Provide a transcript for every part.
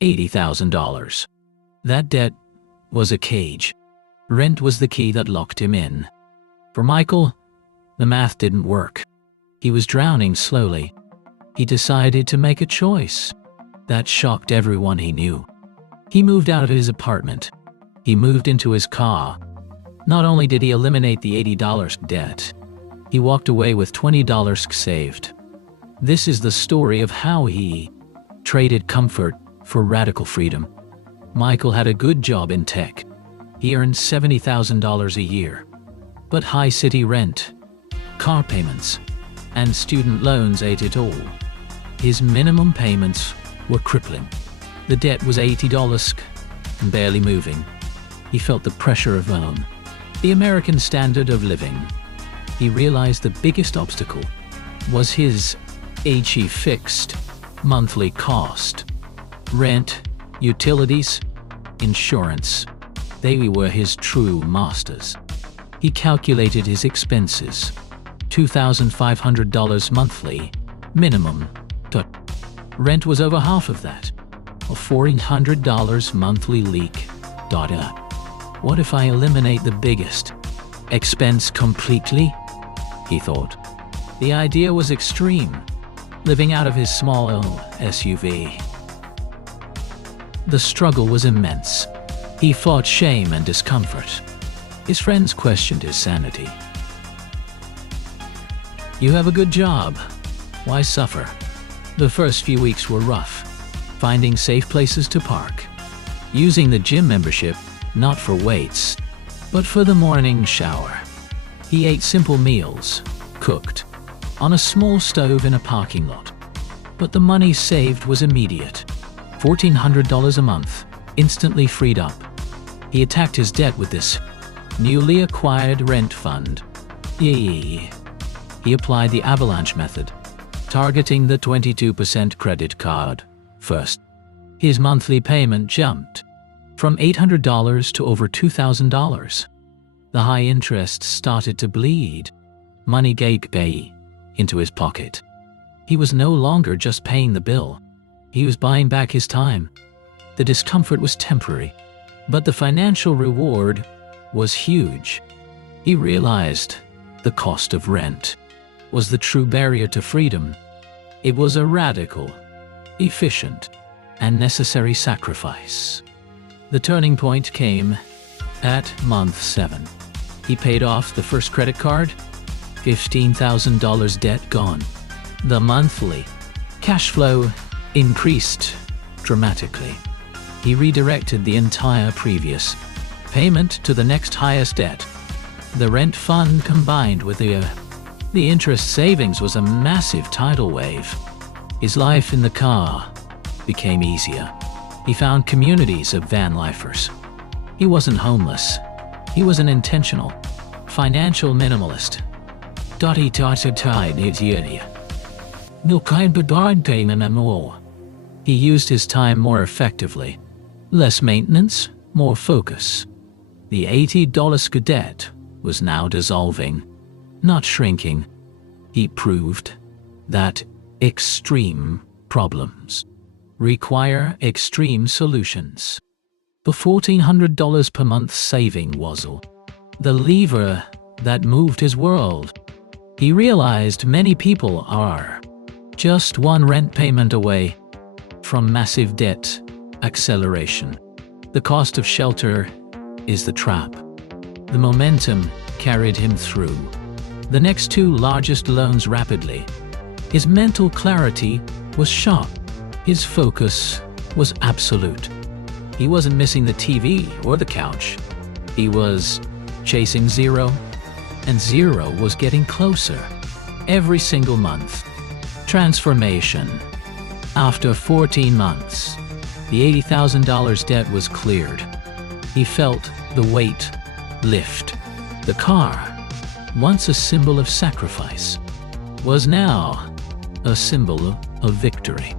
$80,000. That debt was a cage. Rent was the key that locked him in. For Michael, the math didn't work. He was drowning slowly. He decided to make a choice. That shocked everyone he knew. He moved out of his apartment. He moved into his car. Not only did he eliminate the $80 debt, he walked away with $20 saved. This is the story of how he traded comfort for radical freedom. Michael had a good job in tech. He earned $70,000 a year. But high city rent, car payments, and student loans ate it all. His minimum payments were crippling. The debt was $80 and barely moving. He felt the pressure of the American standard of living. He realized the biggest obstacle was his fixed monthly cost. Rent, utilities, insurance, they were his true masters. He calculated his expenses, $2,500 monthly, minimum. Rent was over half of that, a $400 monthly leak. What if I eliminate the biggest expense completely? He thought. The idea was extreme, living out of his small SUV. The struggle was immense. He fought shame and discomfort. His friends questioned his sanity. You have a good job. Why suffer? The first few weeks were rough. Finding safe places to park. Using the gym membership, not for weights, but for the morning shower. He ate simple meals, cooked, on a small stove in a parking lot. But the money saved was immediate. $1,400 a month, instantly freed up. He attacked his debt with this newly acquired rent fund. He applied the avalanche method, targeting the 22% credit card first. His monthly payment jumped from $800 to over $2,000. The high interest started to bleed money into his pocket. He was no longer just paying the bill. He was buying back his time. The discomfort was temporary, but the financial reward was huge. He realized the cost of rent was the true barrier to freedom. It was a radical, efficient, and necessary sacrifice. The turning point came at month 7. He paid off the first credit card, $15,000 debt gone. The monthly cash flow increased dramatically. He redirected the entire previous payment to the next highest debt. The rent fund combined with the interest savings was a massive tidal wave. His life in the car became easier. He found communities of van lifers. He wasn't homeless. He was an intentional, financial minimalist. He used his time more effectively. Less maintenance, more focus. The $80 debt was now dissolving, not shrinking. He proved that extreme problems require extreme solutions. The $1,400 per month saving was the lever that moved his world. He realized many people are just one rent payment away from massive debt acceleration. The cost of shelter is the trap. The momentum carried him through the next 2 largest loans rapidly. His mental clarity was sharp. His focus was absolute. He wasn't missing the TV or the couch. He was chasing zero, and zero was getting closer every single month. Transformation. After 14 months, the $80,000 debt was cleared. He felt the weight lift. The car, once a symbol of sacrifice, was now a symbol of victory.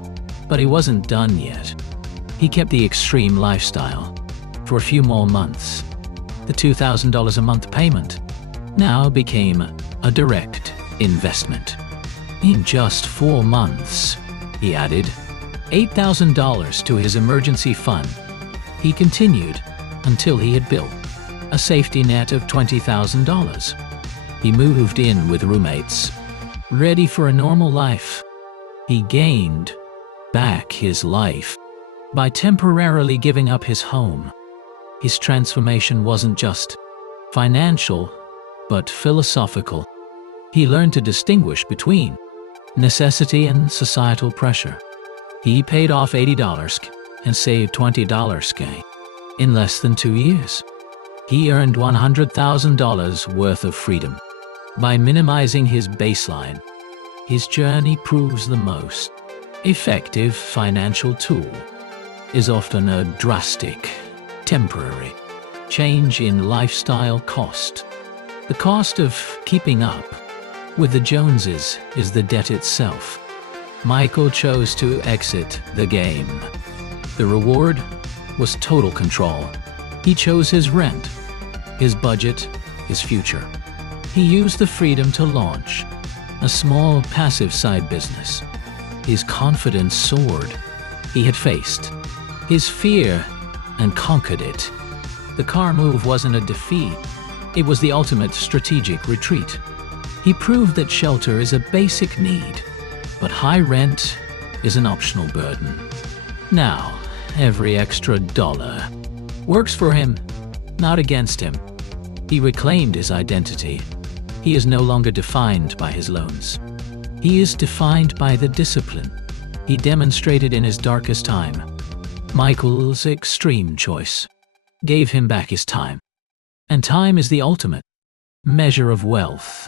But he wasn't done yet. He kept the extreme lifestyle for a few more months. The $2,000 a month payment now became a direct investment. In just 4 months, he added, $8,000 to his emergency fund. He continued until he had built a safety net of $20,000. He moved in with roommates, ready for a normal life. He gained back his life by temporarily giving up his home. His transformation wasn't just financial, but philosophical. He learned to distinguish between necessity and societal pressure. He paid off $80 and saved $20 in less than 2 years. He earned $100,000 worth of freedom by minimizing his baseline. His journey proves the most effective financial tool is often a drastic, temporary change in lifestyle cost. The cost of keeping up with the Joneses is the debt itself. Michael chose to exit the game. The reward was total control. He chose his rent, his budget, his future. He used the freedom to launch a small passive side business. His confidence soared. He had faced his fear and conquered it. The car move wasn't a defeat. It was the ultimate strategic retreat. He proved that shelter is a basic need, but high rent is an optional burden. Now, every extra dollar works for him, not against him. He reclaimed his identity. He is no longer defined by his loans. He is defined by the discipline he demonstrated in his darkest time. Michael's extreme choice gave him back his time, and time is the ultimate measure of wealth.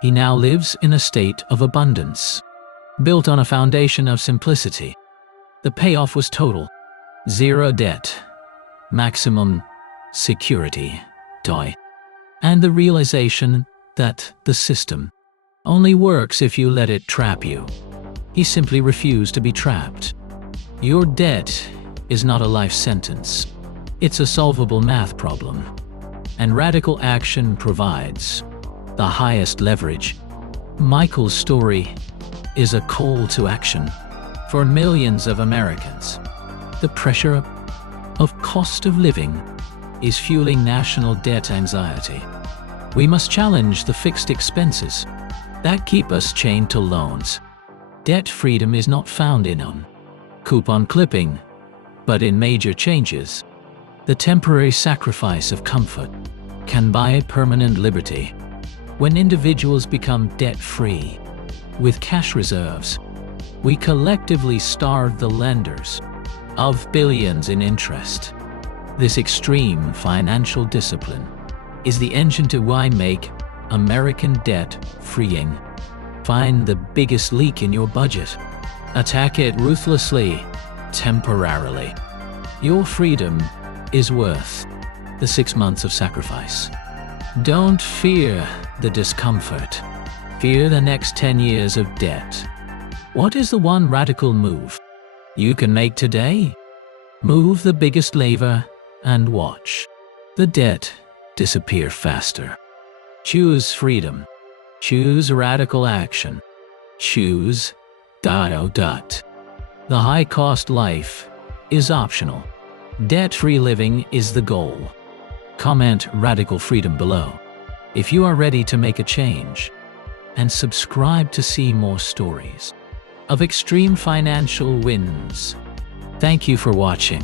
He now lives in a state of abundance, built on a foundation of simplicity. The payoff was total: zero debt, maximum security, and the realization that the system only works if you let it trap you. He simply refused to be trapped. Your debt is not a life sentence. It's a solvable math problem, and radical action provides the highest leverage. Michael's story is a call to action for millions of Americans. The pressure of cost of living is fueling national debt anxiety. We must challenge the fixed expenses that keep us chained to loans. Debt freedom is not found in coupon clipping, but in major changes. The temporary sacrifice of comfort can buy permanent liberty. When individuals become debt-free with cash reserves, we collectively starve the lenders of billions in interest. This extreme financial discipline is the engine to why make American debt freeing. Find the biggest leak in your budget. Attack it ruthlessly, temporarily. Your freedom is worth the 6 months of sacrifice. Don't fear the discomfort. Fear the next 10 years of debt. What is the one radical move you can make today? Move the biggest lever and watch the debt disappear faster. Choose freedom. Choose radical action. Choose ... The high-cost life is optional. Debt-free living is the goal. Comment radical freedom below if you are ready to make a change, and subscribe to see more stories of extreme financial wins. Thank you for watching.